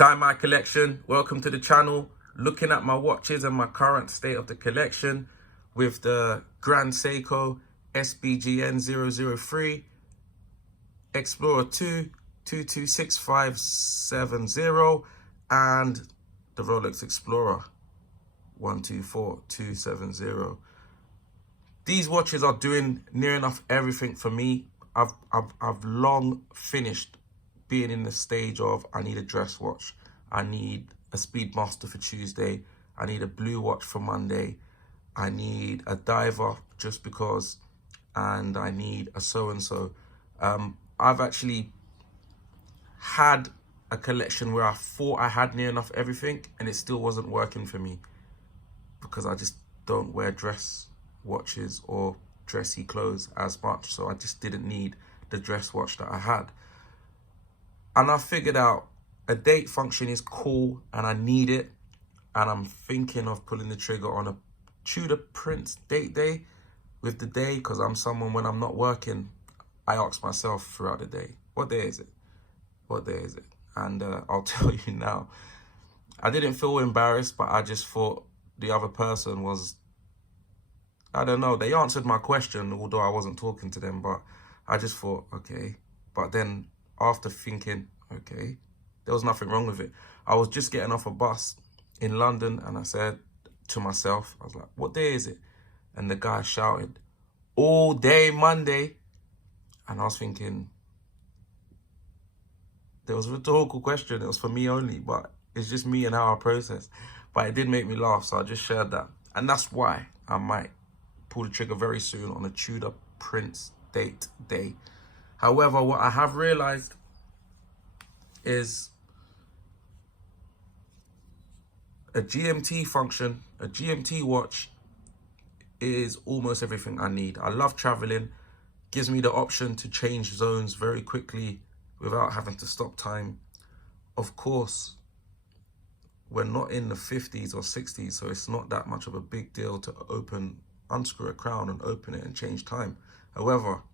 Time my collection. Welcome to the channel. Looking at my watches and my current state of the collection with the Grand Seiko SBGN 003, Explorer 2 226570, and the Rolex Explorer 124270. These watches are doing near enough everything for me. I've long finished being in the stage of I need a dress watch, I need a Speedmaster for Tuesday, I need a blue watch for Monday, I need a diver just because, and I need a so-and-so. I've actually had a collection where I thought I had near enough everything and it still wasn't working for me because I just don't wear dress watches or dressy clothes as much, so I just didn't need the dress watch that I had. And I figured out a date function is cool and I need it, and I'm thinking of pulling the trigger on a Tudor Prince date day with the day, because I'm someone, when I'm not working, I ask myself throughout the day, what day is it? What day is it? And I'll tell you now, I didn't feel embarrassed, but I just thought the other person was, I don't know, they answered my question, although I wasn't talking to them, but I just thought, okay. But then after thinking, okay, there was nothing wrong with it. I was just getting off a bus in London and I said to myself, I was like, what day is it? And the guy shouted, all day Monday. And I was thinking, there was a rhetorical question, it was for me only, but it's just me and how I process. But it did make me laugh, so I just shared that. And that's why I might pull the trigger very soon on a Tudor Prince date day. However, what I have realized is a GMT function, a GMT watch is almost everything I need. I love traveling, gives me the option to change zones very quickly without having to stop time. Of course, we're not in the 50s or 60s, so it's not that much of a big deal to unscrew a crown and open it and change time. However,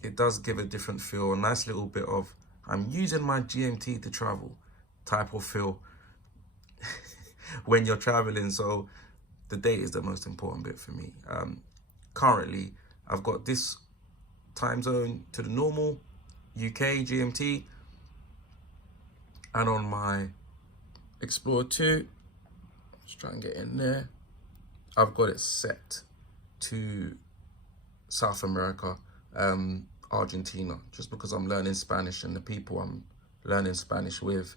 it does give a different feel, a nice little bit of, I'm using my GMT to travel type of feel when you're traveling. So the date is the most important bit for me. Currently, I've got this time zone to the normal UK GMT, and on my Explorer 2, let's try and get in there, I've got it set to South America, Argentina, just because I'm learning Spanish and the people I'm learning Spanish with,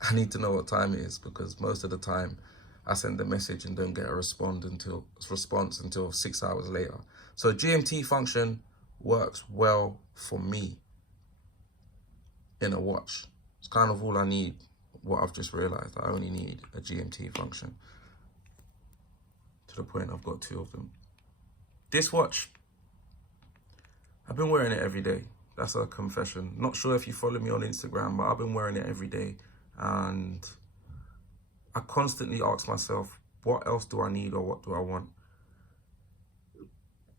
I need to know what time it is, because most of the time I send a message and don't get a response until 6 hours later. So GMT function works well for me in a watch. It's kind of all I need. What I've just realized, I only need a GMT function, to the point I've got 2 of them. This watch, I've been wearing it every day. That's a confession. Not sure if you follow me on Instagram, but I've been wearing it every day. And I constantly ask myself, what else do I need or what do I want?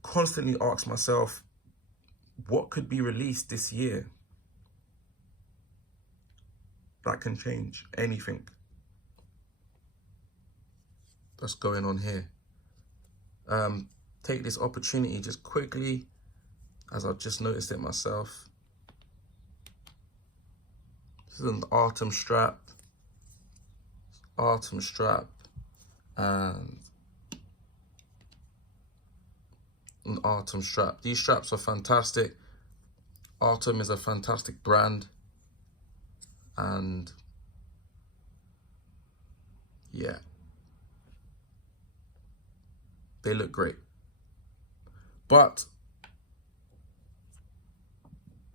Constantly ask myself, what could be released this year that can change anything that's going on here? Take this opportunity just quickly, as I've just noticed it myself. This is an Artem strap, and an Artem strap. These straps are fantastic. Artem is a fantastic brand, and yeah, they look great. But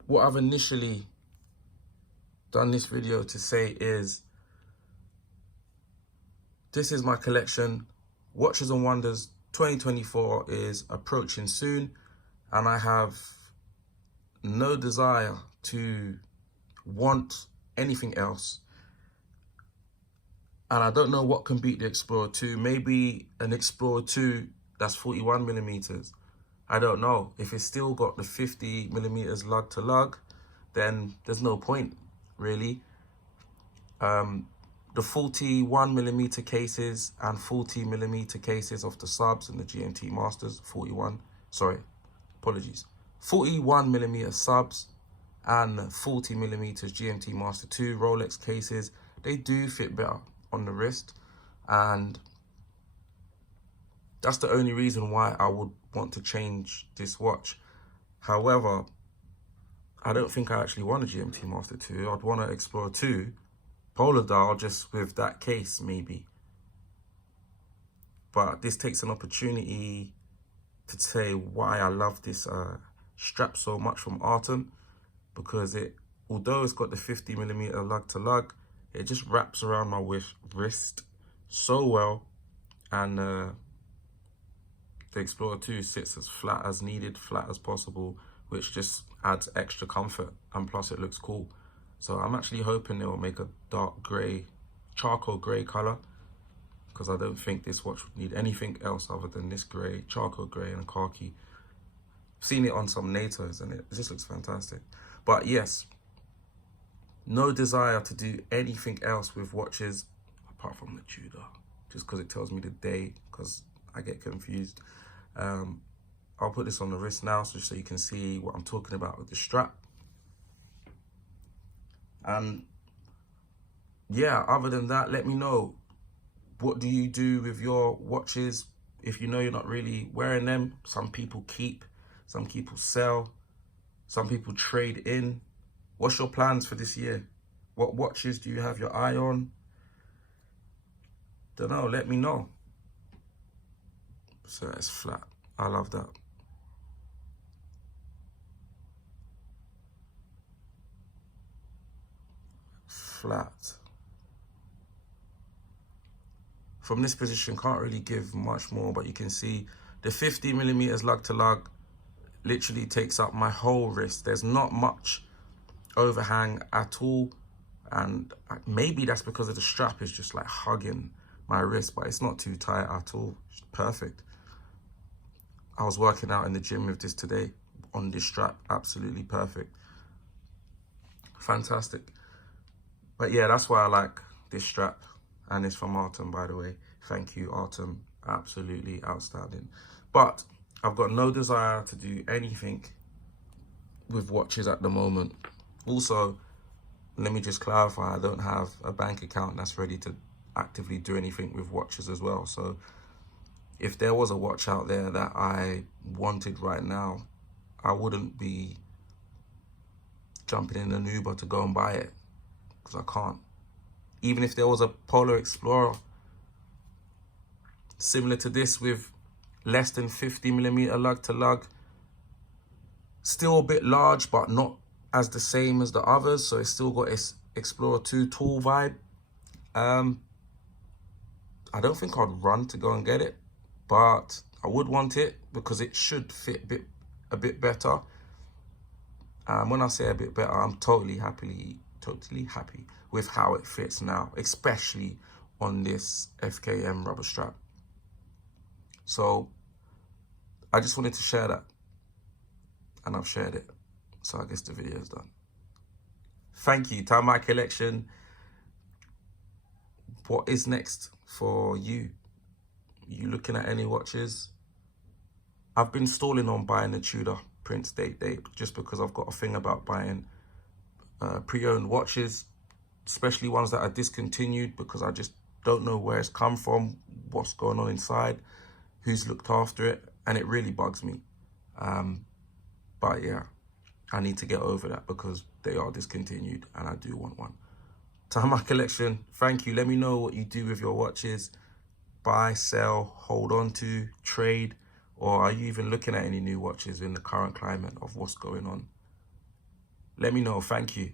what I've initially done this video to say is, this is my collection. Watches and Wonders 2024 is approaching soon, and I have no desire to want anything else. And I don't know what can beat the Explorer 2. Maybe an Explorer 2 that's 41mm. I don't know. If it's still got the 50mm lug to lug, then there's no point, really. The 41mm cases and 40mm cases of the subs and the GMT Masters, 41mm subs and 40mm GMT Master 2 Rolex cases, they do fit better on the wrist, and that's the only reason why I would want to change this watch. However, I don't think I actually want a GMT Master 2. I'd want to Explorer 2 polar dial just with that case maybe. But this takes an opportunity to say why I love this strap so much from Artem, because although it's got the 50mm lug to lug, it just wraps around my wrist so well, and the Explorer 2 sits as flat as needed, flat as possible, which just adds extra comfort, and plus it looks cool. So I'm actually hoping they will make a dark grey, charcoal grey colour, because I don't think this watch would need anything else other than this grey, charcoal grey and khaki. I've seen it on some NATOs and it just looks fantastic. But yes, no desire to do anything else with watches apart from the Tudor, just because it tells me the day, because I get confused. I'll put this on the wrist now so you can see what I'm talking about with the strap. And yeah, other than that, let me know, what do you do with your watches if you know you're not really wearing them? Some people keep, some people sell, some people trade in. What's your plans for this year? What watches do you have your eye on? Don't know, let me know. So it's flat. I love that. Flat. From this position, can't really give much more, but you can see the 50mm lug to lug literally takes up my whole wrist. There's not much overhang at all, and maybe that's because of the strap is just like hugging my wrist, but it's not too tight at all. It's perfect. I was working out in the gym with this today on this strap. Absolutely perfect. Fantastic. But yeah, that's why I like this strap, and it's from Artem, by the way. Thank you, Artem. Absolutely outstanding. But I've got no desire to do anything with watches at the moment. Also, let me just clarify, I don't have a bank account that's ready to actively do anything with watches as well. So if there was a watch out there that I wanted right now, I wouldn't be jumping in an Uber to go and buy it, because I can't. Even if there was a Polar Explorer similar to this with less than 50mm lug to lug, still a bit large but not as the same as the others, so it's still got its Explorer 2 tall vibe. I don't think I'd run to go and get it, but I would want it because it should fit a bit better. When I say a bit better, I'm totally happy with how it fits now, especially on this FKM rubber strap. So I just wanted to share that, and I've shared it. So I guess the video is done. Thank you. Time My Collection. What is next for you? You looking at any watches? I've been stalling on buying the Tudor Prince Date just because I've got a thing about buying pre-owned watches, especially ones that are discontinued, because I just don't know where it's come from, what's going on inside, who's looked after it, and it really bugs me. But yeah, I need to get over that because they are discontinued and I do want one. Time My Collection, thank you. Let me know what you do with your watches. Buy, sell, hold on to, trade, or are you even looking at any new watches in the current climate of what's going on? Let me know. Thank you.